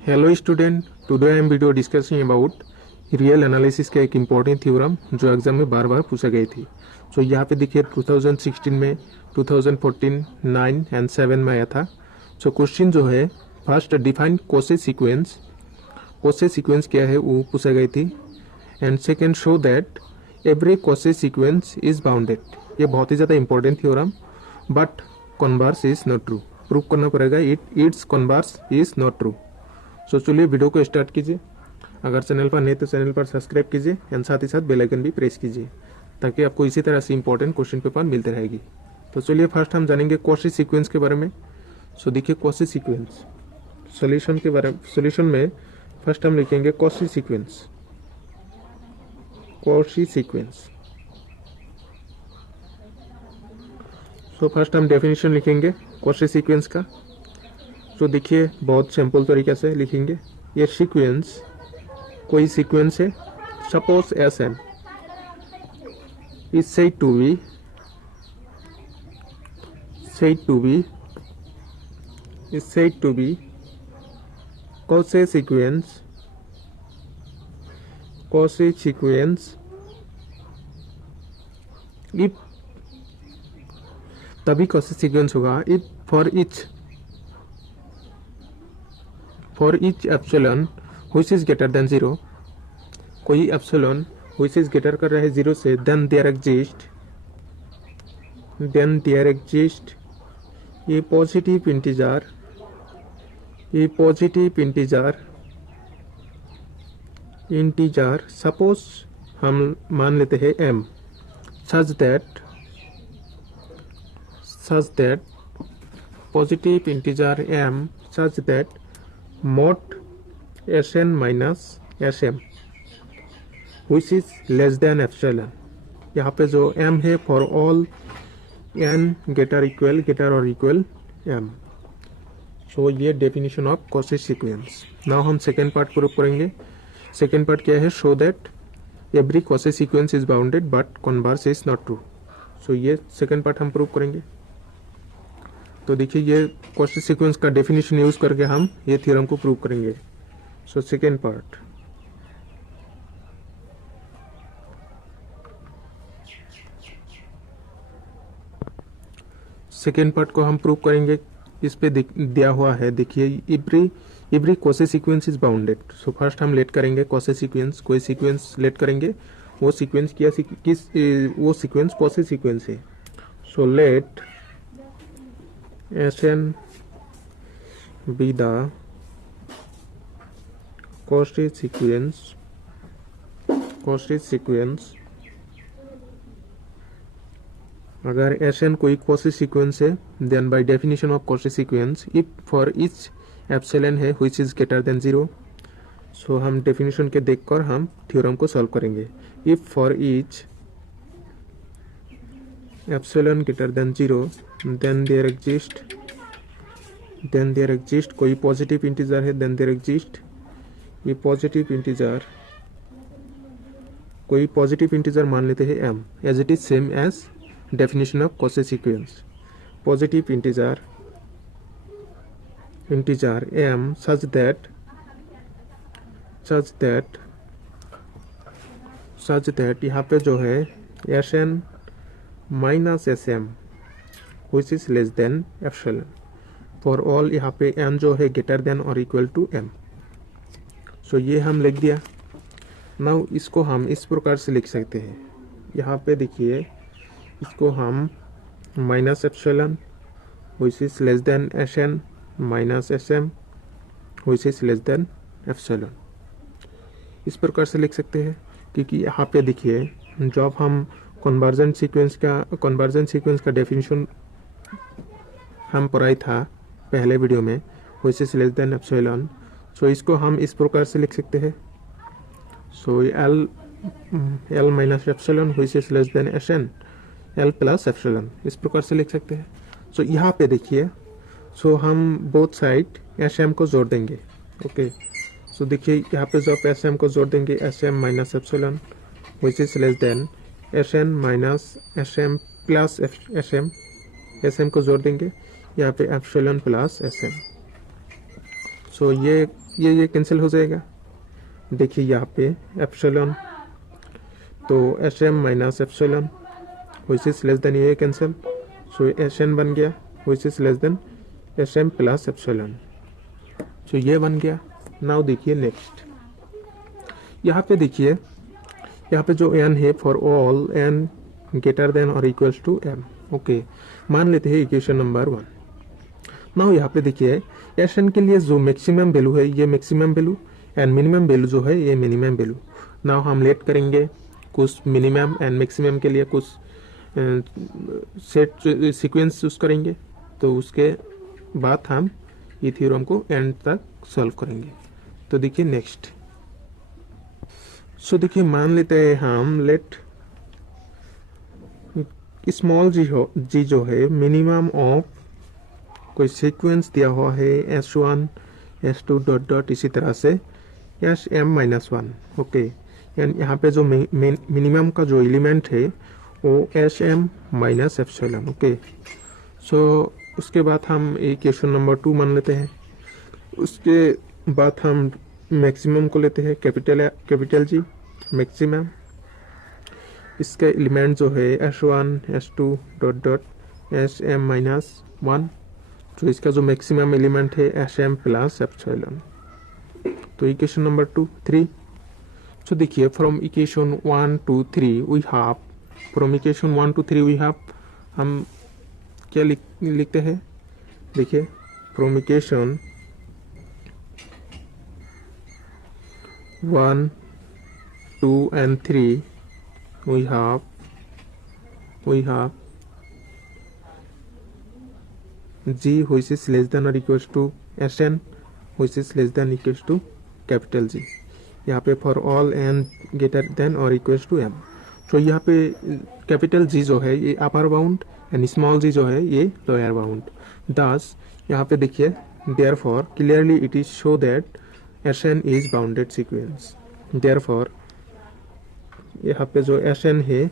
Hello student, today I am video discussing about real analysis का एक important theorem जो exam में बार बार पूछा गई थी। सो यहाँ पे देखिए 2016 में, 2014, 9 एंड 7 में आया था। सो क्वेश्चन जो है फर्स्ट डिफाइन कोसे सीक्वेंस क्या है वो पूछा गई थी। And second show that every Cauchy sequence is bounded. ये बहुत ही ज़्यादा important theorem, but converse is not true. Prove करना पड़ेगा it's converse is not true. So चलिए वीडियो को स्टार्ट कीजिए। अगर चैनल पर नहीं तो चैनल पर सब्सक्राइब कीजिए एंड साथ ही साथ बेल आइकन भी प्रेस कीजिए ताकि आपको इसी तरह से इंपॉर्टेंट क्वेश्चन पेपर मिलते रहेगी। तो चलिए फर्स्ट हम जानेंगे कॉची सीक्वेंस के बारे में। सो देखिए कॉची सीक्वेंस सॉल्यूशन में फर्स्ट हम लिखेंगे कॉची सीक्वेंस। सो फर्स्ट हम डेफिनेशन लिखेंगे कॉची सीक्वेंस का। तो देखिए बहुत सिंपल तरीके से लिखेंगे। ये सीक्वेंस कोई सीक्वेंस है, suppose S M is said to be Cauchy sequence if तभी Cauchy सीक्वेंस होगा if for each epsilon which is greater than 0, कोई एप्सिलॉन which is greater कर रहा है 0 से, then there exist a positive integer suppose हम मान लेते हैं m such that positive integer m such that mod sn minus sm which is less than epsilon। यहाँ पे जो m है for all n greater or equal m। So ये definition of Cauchy sequence. Now हम second part prove करेंगे। Second part क्या है? Show that every Cauchy sequence is bounded but converse is not true. So ये second part हम prove करेंगे। तो देखिए ये Cauchy सीक्वेंस का डेफिनेशन यूज करके हम ये थ्योरम को प्रूव करेंगे। सो सेकेंड पार्ट को हम प्रूव करेंगे। इस पे दिया हुआ है, देखिए every Cauchy sequence is bounded. So first हम लेट करेंगे Cauchy सीक्वेंस, कोई सीक्वेंस लेट करेंगे। वो सीक्वेंस वो सीक्वेंस Cauchy सीक्वेंस है। So let Sn be the Cauchy sequence। अगर Sn कोई Cauchy सीक्वेंस है, then by definition of Cauchy sequence if for each epsilon है which is greater than 0। So हम definition के देखकर हम थ्योरम को सॉल्व करेंगे। If for each epsilon greater than 0 then there exist कोई पॉजिटिव इंटीजर है, then there exist ये पॉजिटिव इंटीजर, कोई पॉजिटिव इंटीजर मान लेते हैं m as it is same as definition of Cauchy sequence. Positive integer m such that यहाँ पे जो है Sn minus Sm which is less than epsilon for all, यहाँ पे m जो है greater than or equal to m। So ये हम लिख दिया। नाउ इसको हम इस प्रकार से लिख सकते हैं। यहाँ पे देखिए इसको हम minus epsilon which is less than Sn minus Sm which is less than epsilon इस प्रकार से लिख सकते हैं। क्योंकि यहाँ पे देखिए जब हम कन्वर्जन सीक्वेंस का डेफिनेशन हम पढ़ाई था पहले वीडियो में, which is less than epsilon। सो इसको हम इस प्रकार से लिख सकते हैं। सो L minus epsilon which is less than Sn L plus epsilon इस प्रकार से लिख सकते हैं। सो यहाँ पे देखिए, सो हम बोथ साइड Sm को जोड़ देंगे। ओके, सो देखिए यहाँ पे जब Sm को जोड़ देंगे Sm minus epsilon which is less than Sn minus Sm plus Sm को जोड़ देंगे यहाँ पे एप्सिलॉन प्लस Sm। सो ये कैंसिल हो जाएगा। देखिए यहाँ पे एप्सिलॉन, तो S M minus epsilon which is less than ये कैंसिल, सो एस एन बन गया which is less than S M plus epsilon. So ये बन गया। नाउ देखिए नेक्स्ट, यहाँ पे देखिए, यहाँ पे जो एन है for all N greater than और इक्वल्स टू एम। ओके, मान लेते हैं इक्वेशन नंबर 1। नाउ यहाँ पे देखिए एस एन के लिए जो मैक्सिमम वैल्यू है ये maximum value and minimum value जो है ये मिनिमम वैल्यू। नाउ हम लेट करेंगे कुछ मिनिमम एंड मैक्सिमम के लिए कुछ सेट सीक्वेंस चूज करेंगे, तो उसके बाद हम ये थ्योरम को एंड तक सॉल्व करेंगे। तो देखिए नेक्स्ट, सो देखिए मान लेते हैं हम लेट स्मॉल जी जो है मिनिमम ऑफ कोई सीक्वेंस दिया हुआ है S1 S2 डॉट डॉट इसी तरह से SM-1। ओके, एंड यहाँ पे जो मिनिमम का जो एलिमेंट है वो SM माइनस एप्सिलॉन। ओके, सो उसके बाद हम इक्वेशन नंबर 2 मान लेते हैं। उसके बाद हम मैक्सिमम को लेते हैं कैपिटल जी मैक्सिमम। इसका एलिमेंट जो है S1 S2 dot dot SM-1, तो इसका जो मैक्सिमम एलिमेंट है SM प्लस एप्सिलॉन। तो इक्वेशन नंबर 3। सो देखिए from equation 1 to 3 we have, from equation 1 to 3 we have, हम क्या लिखते हैं, देखिए from equation 1 2 and 3 we have G which is less than or equals to Sn which is less than equals to capital G। यहाँ पे for all n greater than और equals to m। तो यहाँ पे कैपिटल G जो है ये upper bound and small g जो है ये लोअर बाउंड। दस यहाँ पे देखिए therefore clearly it is show that Sn is bounded sequence. Therefore यहाँ पे जो Sn है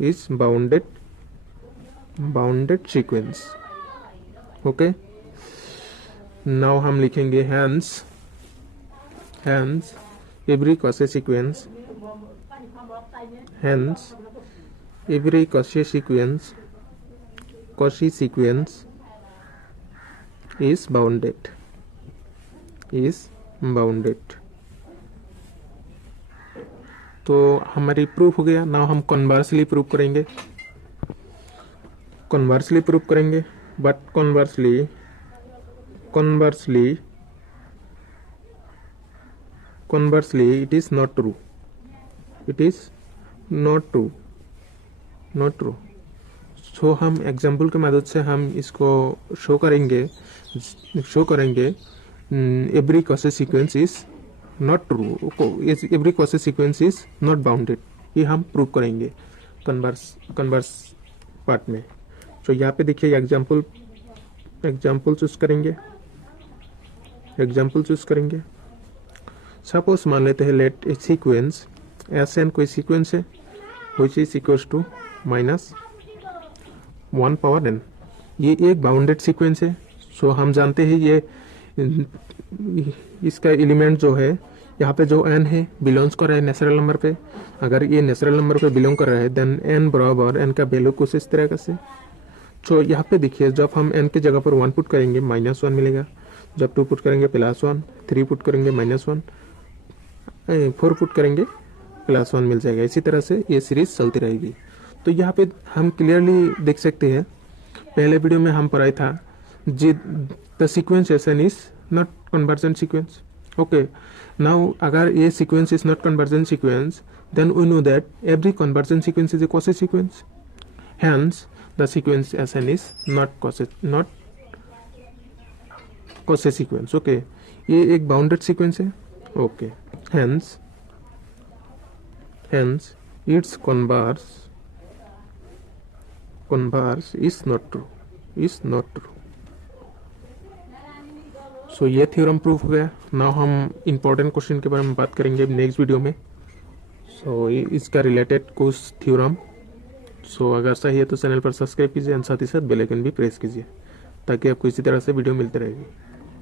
is bounded sequence. Okay, now हम लिखेंगे hence every Cauchy sequence is bounded। तो हमारी प्रूफ हो गया। नाउ हम कन्वर्सली प्रूफ करेंगे, but conversely it is not true. So हम एग्जाम्पल के मदद से हम इसको शो करेंगे every Cauchy sequence is not true, every Cauchy sequence is not bounded, ये हम प्रूव करेंगे कन्वर्स पार्ट में। तो यहाँ पे देखिए एग्जाम्पल चूज करेंगे। सपोज मान लेते हैं लेट ए सीक्वेंस Sn कोई सीक्वेंस है which is equals to -1 power n। ये एक बाउंडेड सीक्वेंस है। सो हम जानते हैं ये इसका एलिमेंट जो है यहाँ पे जो n है बिलोंग्स कर रहा है नेचुरल नंबर पे। अगर ये नेचुरल नंबर पे बिलोंग कर रहा है देन n बराबर n का वैल्यू कुछ इस तरह का से। तो यहाँ पे देखिए जब हम n की जगह पर 1 पुट करेंगे -1 मिलेगा, जब 2 पुट करेंगे +1, 3 पुट करेंगे -1, 4 पुट करेंगे +1 मिल जाएगा। इसी तरह से ये सीरीज चलती रहेगी। तो यहाँ पे हम क्लियरली देख सकते हैं, पहले वीडियो में हम पढ़ाया था the sequence Sn is not convergent sequence. Okay, now अगर ये sequence is not convergent sequence then we know that every convergent sequence is a Cauchy sequence. Hence the sequence Sn is not Cauchy sequence. Okay, ये एक bounded sequence है। Okay, hence its converse is not true। So ये theorem proof हो गया। Now हम important question के बारे में बात करेंगे नेक्स्ट वीडियो में। सो इसका रिलेटेड कुछ थ्योरम। सो अगर सही है तो चैनल पर सब्सक्राइब कीजिए एंड साथ ही साथ बेल आइकन भी प्रेस कीजिए ताकि आपको इसी तरह से वीडियो मिलती रहेगी।